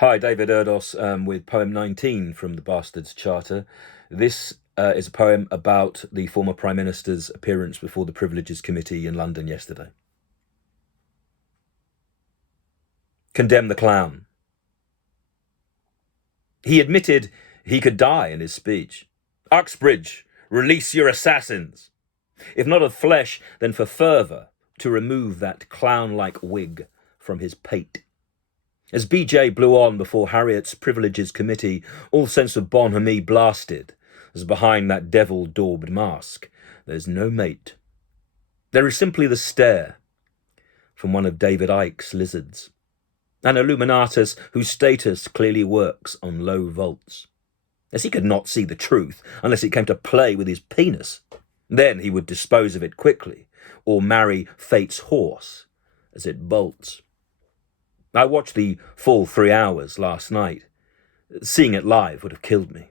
Hi, David Erdos with poem 19 from the Bastard's Charter. This is a poem about the former Prime Minister's appearance before the Privileges Committee in London yesterday. Condemn the clown. He admitted he could die in his speech. Uxbridge, release your assassins. If not of flesh, then for fervour, to remove that clown-like wig from his pate. As BJ blew on before Harriet's Privileges Committee, all sense of bonhomie blasted, as behind that devil-daubed mask there's no mate. There is simply the stare from one of David Icke's lizards, an Illuminatus whose status clearly works on low volts, as he could not see the truth unless it came to play with his penis. Then he would dispose of it quickly, or marry fate's horse as it bolts. I watched the full 3 hours last night. Seeing it live would have killed me.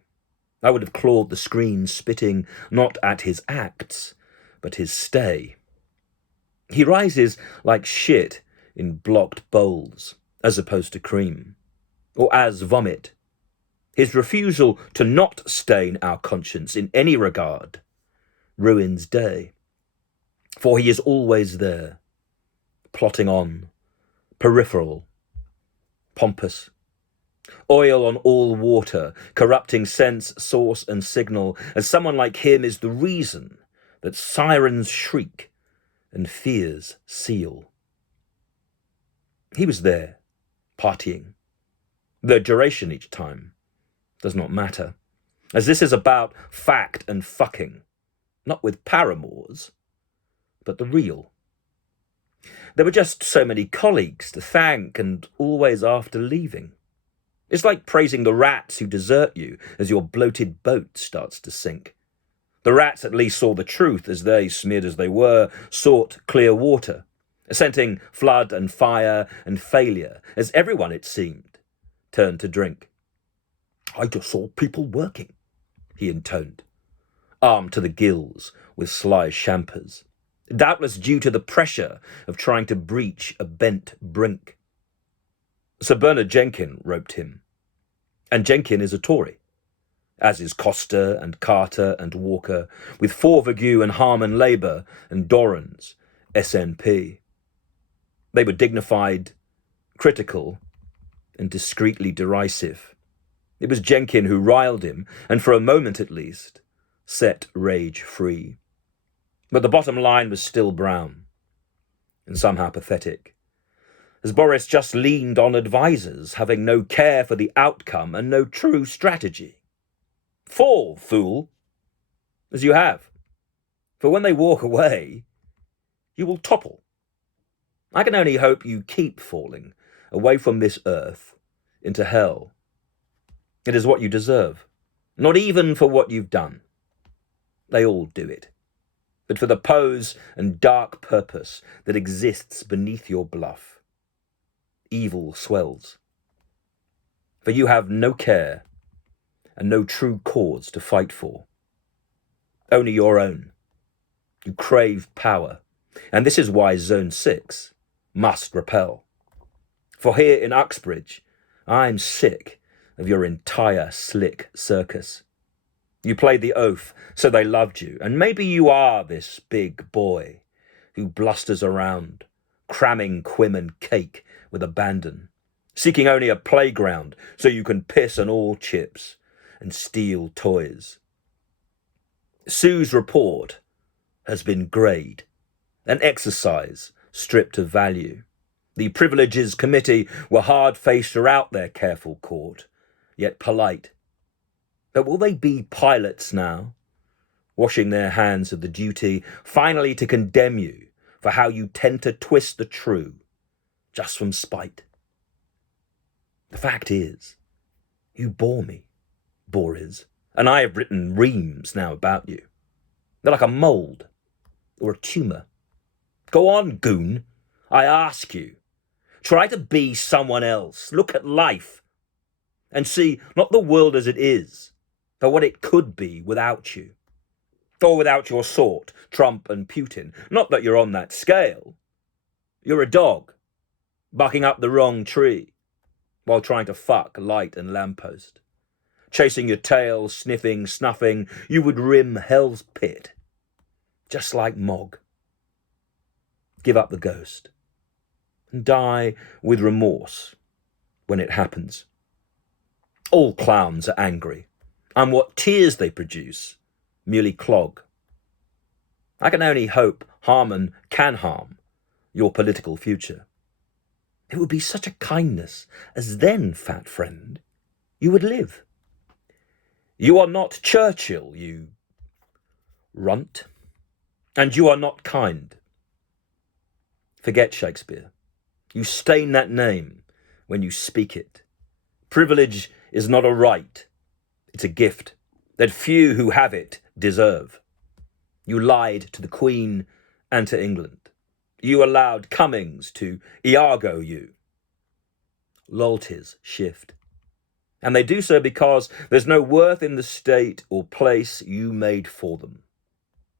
I would have clawed the screen, spitting not at his acts, but his stay. He rises like shit in blocked bowls, as opposed to cream, or as vomit. His refusal to not stain our conscience in any regard ruins day. For he is always there, plodding on, peripheral, pompous. Oil on all water, corrupting sense, source and signal, as someone like him is the reason that sirens shriek and fears seal. He was there, partying. The duration each time does not matter, as this is about fact and fucking, not with paramours, but the real. There were just so many colleagues to thank and always after leaving. It's like praising the rats who desert you as your bloated boat starts to sink. The rats at least saw the truth as they, smeared as they were, sought clear water, scenting flood and fire and failure, as everyone, it seemed, turned to drink. I just saw people working, he intoned, armed to the gills with sly champers, doubtless due to the pressure of trying to breach a bent brink. Sir Bernard Jenkin roped him, and Jenkin is a Tory, as is Coster and Carter and Walker, with Forvigue and Harman Labour and Dorrans, SNP. They were dignified, critical, and discreetly derisive. It was Jenkin who riled him, and for a moment at least, set rage free. But the bottom line was still brown, and somehow pathetic, as Boris just leaned on advisers, having no care for the outcome and no true strategy. Fall, fool, as you have, for when they walk away, you will topple. I can only hope you keep falling away from this earth into hell. It is what you deserve, not even for what you've done. They all do it, but for the pose and dark purpose that exists beneath your bluff. Evil swells. For you have no care and no true cause to fight for. Only your own. You crave power, and this is why Zone 6 must repel. For here in Uxbridge, I'm sick of your entire slick circus. You played the oath, so they loved you, and maybe you are this big boy who blusters around, cramming quim and cake with abandon, seeking only a playground so you can piss on all chips and steal toys. Sue's report has been greyed, an exercise stripped of value. The Privileges Committee were hard-faced throughout their careful court, yet polite. But will they be pilots now, washing their hands of the duty finally to condemn you for how you tend to twist the true, just from spite? The fact is, you bore me, Boris, and I have written reams now about you. They're like a mould or a tumour. Go on, goon, I ask you. Try to be someone else. Look at life and see not the world as it is, but what it could be without you. Or without your sort, Trump and Putin. Not that you're on that scale. You're a dog, barking up the wrong tree. while trying to fuck light and lamppost. Chasing your tail, sniffing, snuffing, you would rim hell's pit. Just like Mog. Give up the ghost. And die with remorse when it happens. All clowns are angry, and what tears they produce merely clog. I can only hope Harmon can harm your political future. It would be such a kindness as then, fat friend, you would live. You are not Churchill, you runt, and you are not kind. Forget Shakespeare. You stain that name when you speak it. Privilege is not a right, it's a gift that few who have it deserve. You lied to the Queen and to England. You allowed Cummings to Iago you. Loyalties shift. And they do so because there's no worth in the state or place you made for them.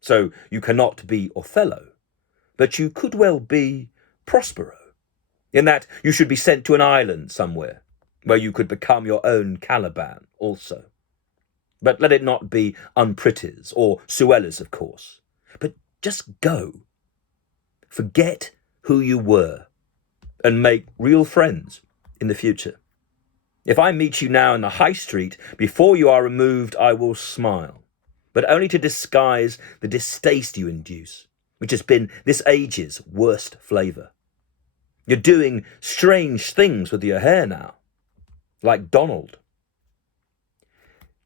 So you cannot be Othello, but you could well be Prospero, in that you should be sent to an island somewhere, where you could become your own Caliban also. But let it not be Unpretty's or Suella's, of course. But just go. Forget who you were and make real friends in the future. If I meet you now in the high street, before you are removed, I will smile, but only to disguise the distaste you induce, which has been this age's worst flavour. You're doing strange things with your hair now, like Donald.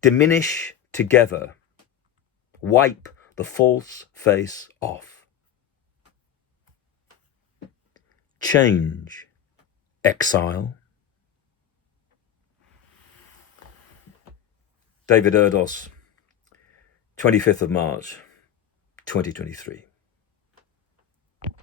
Diminish together. Wipe the false face off. Change. Exile. David Erdos, 25th of March, 2023.